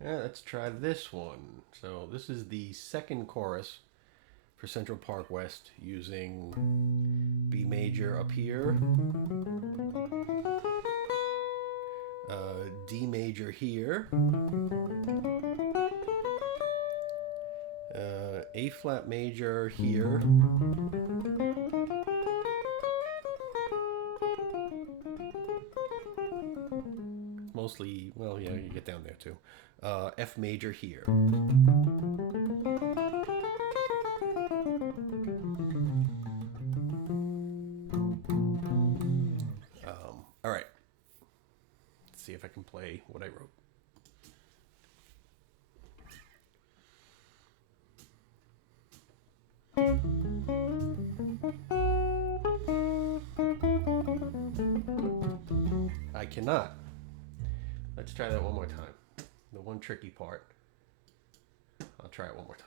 Let's try this one. So this is the second chorus for Central Park West using B major up here, D major here, A flat major here, mostly, well, yeah, you get down there too, F major here. All right, let's see if I can play what I wrote. I cannot. Let's try that one more time. The one tricky part. I'll try it one more time.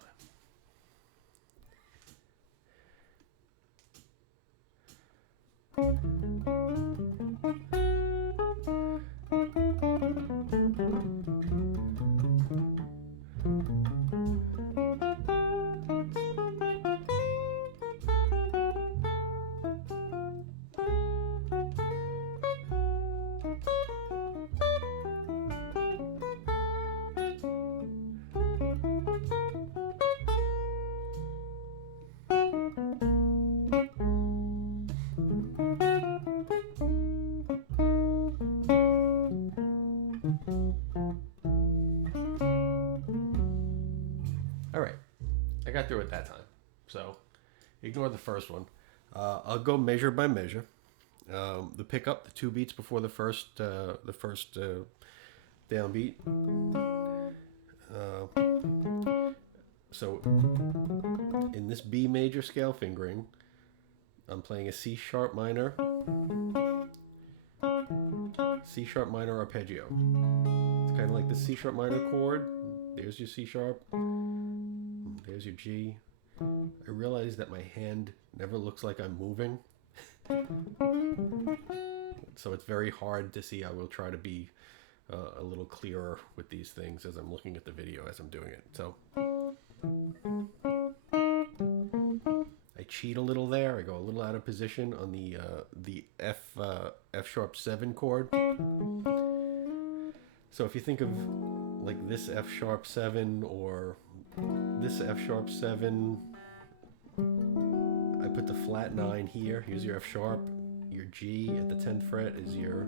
All right, I got through it that time, so ignore the first one. I'll go measure by measure. The pickup, the 2 beats before the first downbeat. So in this B major scale fingering, I'm playing a C sharp minor arpeggio. It's kind of like the C sharp minor chord. There's your C sharp. There's your G. I realize that my hand never looks like I'm moving. So it's very hard to see. I will try to be a little clearer with these things as I'm looking at the video as I'm doing it. So I cheat a little there. I go a little out of position on the F sharp 7 chord. So if you think of like this F sharp 7 or this F sharp 7, I put the flat 9 here. Here's your F sharp. Your G at the 10th fret is your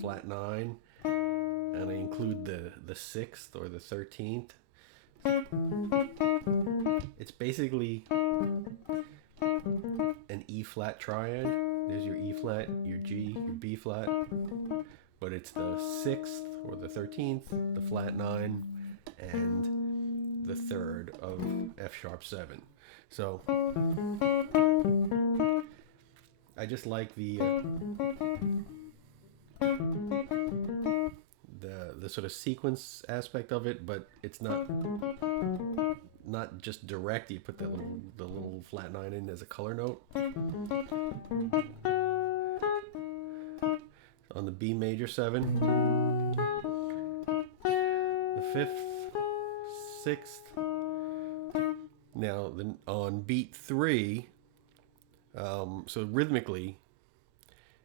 flat 9, and I include the 6th or the 13th. It's basically an E flat triad. There's your E flat, your G, your B flat, but it's the 6th or the 13th, the flat 9, and the 3rd of F sharp 7. So I just like the sort of sequence aspect of it, but it's not just direct. You put the little flat 9 in as a color note. On the B major 7, the 5th, 6th. Now on beat 3, so rhythmically,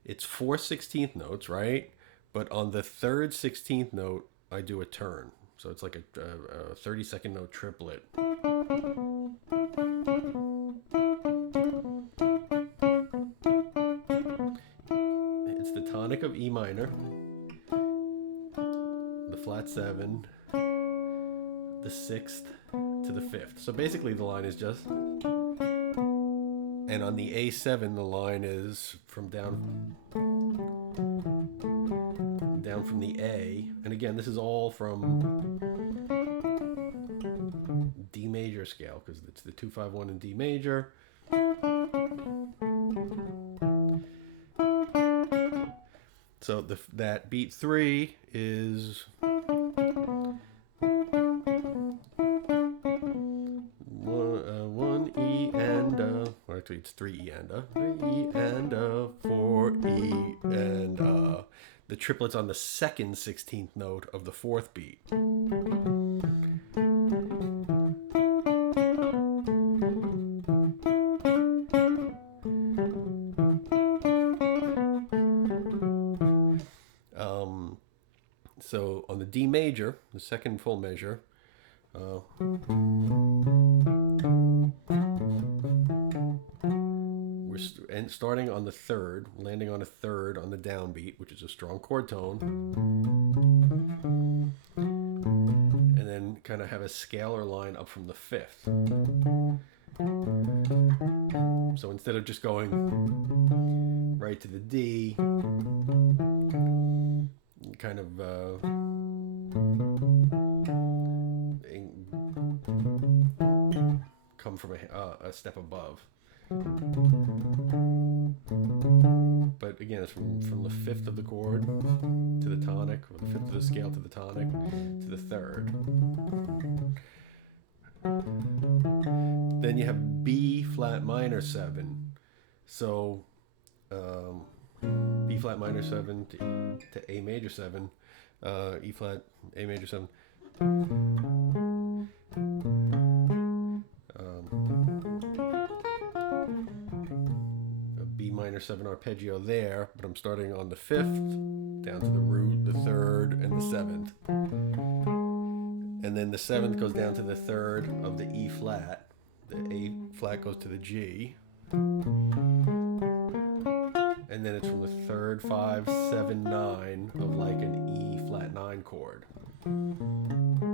it's 4 16th notes, right? But on the 3rd 16th note, I do a turn. So it's like a 30-second note triplet. It's the tonic of E minor, the flat 7, the 6th to the 5th. So basically the line is just... And on the A7, the line is from down from the A. And again, this is all from D major scale, because it's the 2-5-1 in D major. So that beat 3 is one E and or actually it's 3 E and 3 E and 4 E and triplets on the second 16th note of the fourth beat. So on the D major, the second full measure, we're starting on the third, landing on a third on the downbeat, which is a strong chord tone, and then kind of have a scalar line up from the fifth. So instead of just going right to the D, kind of come from a step above. But again, it's from the fifth of the chord to the tonic, or the fifth of the scale to the tonic to the third. Then you have B flat minor 7. So B flat minor 7 to A major 7, E flat, A major 7. A B minor 7 arpeggio there, but I'm starting on the fifth, down to the root, the third, and the seventh. And then the seventh goes down to the third of the E flat. The A flat goes to the G. And then it's from the third, 5, 7, 9 of like an E flat 9 chord. And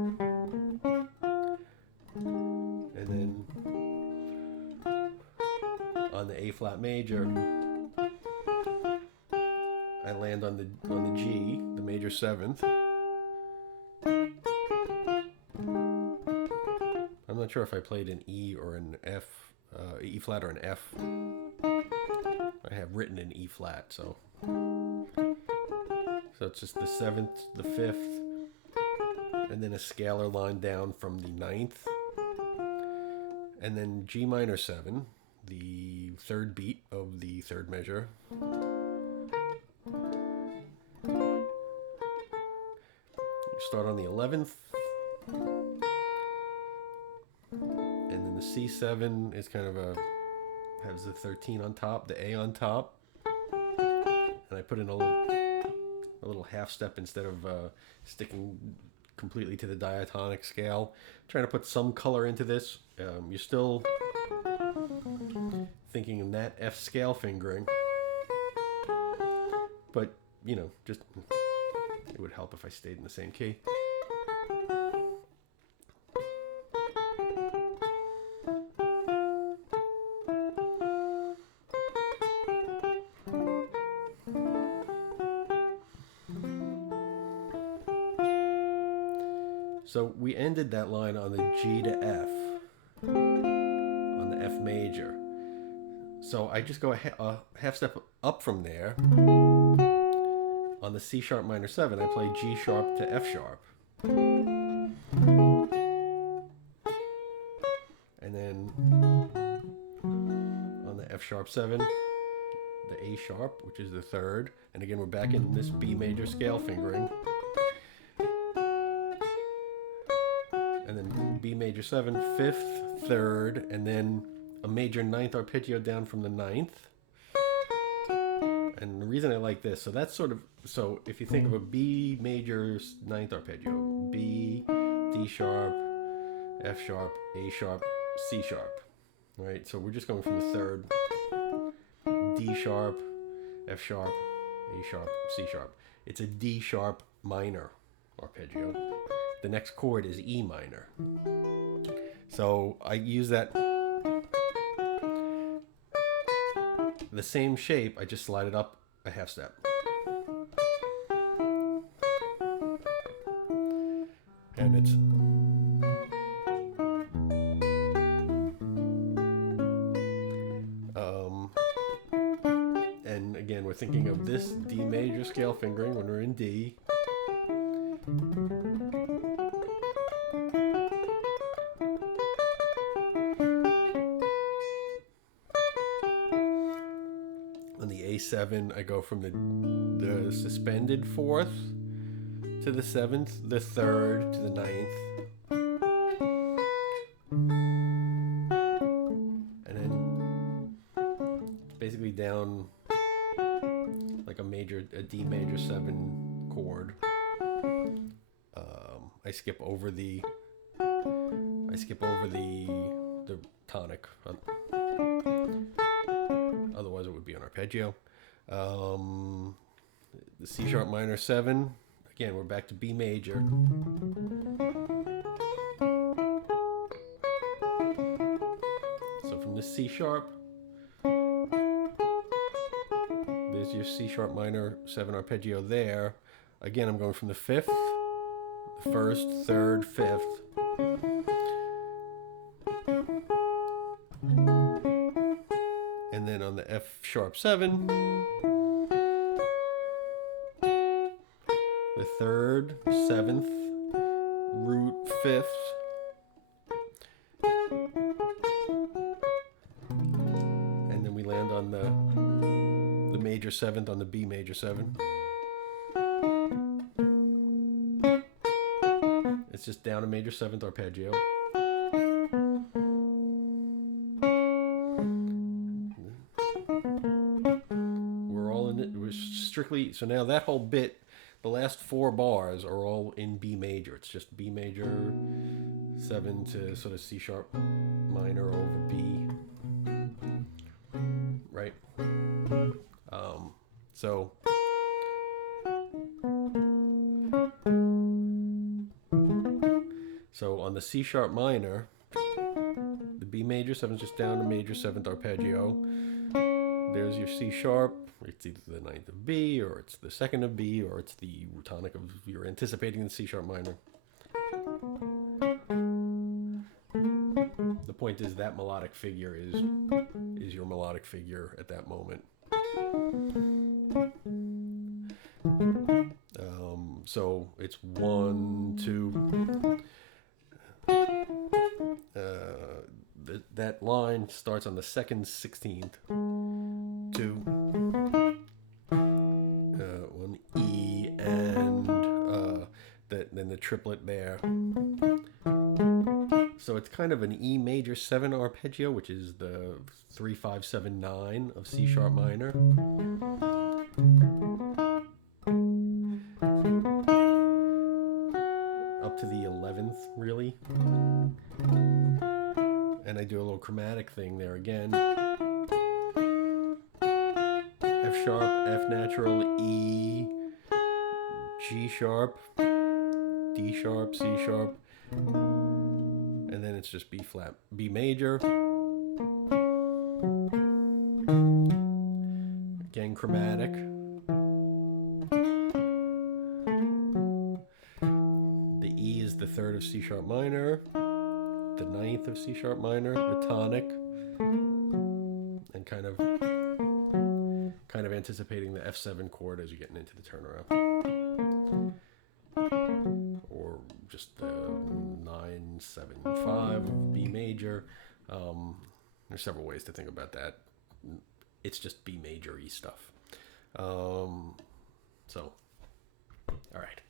then on the A flat major, I land on the G, the major 7th. I'm not sure if I played an E or an F, E flat or an F. I have written in E flat, so it's just the 7th, the 5th, and then a scalar line down from the 9th, and then G minor 7, the third beat of the third measure. You start on the 11th, and then the C7 is kind of has the 13 on top, the A on top, and I put in a little half step instead of sticking completely to the diatonic scale. Trying to put some color into this. You're still thinking in that F scale fingering, but just it would help if I stayed in the same key. So we ended that line on the G to F, on the F major. So I just go a half step up from there. On the C sharp minor 7, I play G sharp to F sharp. And then on the F sharp 7, the A sharp, which is the third. And again, we're back in this B major scale fingering. And then B major 7, 5th, 3rd, and then a major 9th arpeggio down from the 9th. And the reason I like this, so that's sort of, so if you think of a B major 9th arpeggio, B, D sharp, F sharp, A sharp, C sharp, right? So we're just going from the 3rd, D sharp, F sharp, A sharp, C sharp. It's a D sharp minor arpeggio. The next chord is E minor. So I use that, the same shape, I just slide it up a half step. And it's and again, we're thinking of this D major scale fingering when we're in D. On the the A7, I go from the suspended 4th to the 7th, the 3rd to the 9th, and then it's basically down like a D major 7 chord. I skip over the tonic. Otherwise, it would be an arpeggio. The C sharp minor 7. Again, we're back to B major. So from the C sharp, there's your C sharp minor 7 arpeggio there. Again, I'm going from the 5th, the 1st, 3rd, 5th. And then on the F sharp 7, the 3rd, 7th, root 5th, and then we land on the major 7th on the B major 7. It's just down a major 7th arpeggio. We're all in it. It was strictly, so now that whole bit, the last 4 bars are all in B major. It's just B major 7 to sort of C sharp minor over B. Right? So on the C sharp minor, the B major 7 is just down a major 7th arpeggio. There's your C sharp. It's either the 9th of B, or it's the 2nd of B, or it's the tonic of, you're anticipating the C sharp minor. The point is that melodic figure is your melodic figure at that moment. So it's 1, 2. That line starts on the 2nd 16th. 2. 1 E, and then the triplet there. So it's kind of an E major 7 arpeggio, which is the 3, 5, 7, 9 of C sharp minor. Up to the 11th, really. And I do a little chromatic thing there again. F sharp, F natural, E, G sharp, D sharp, C sharp, and then it's just B flat, B major. Again, chromatic. The E is the 3rd of C sharp minor, the 9th of C sharp minor, the tonic, and kind of anticipating the F7 chord as you're getting into the turnaround, or just the 9, 7, 5 of B major. There's several ways to think about that. It's just B major-y stuff. So, all right.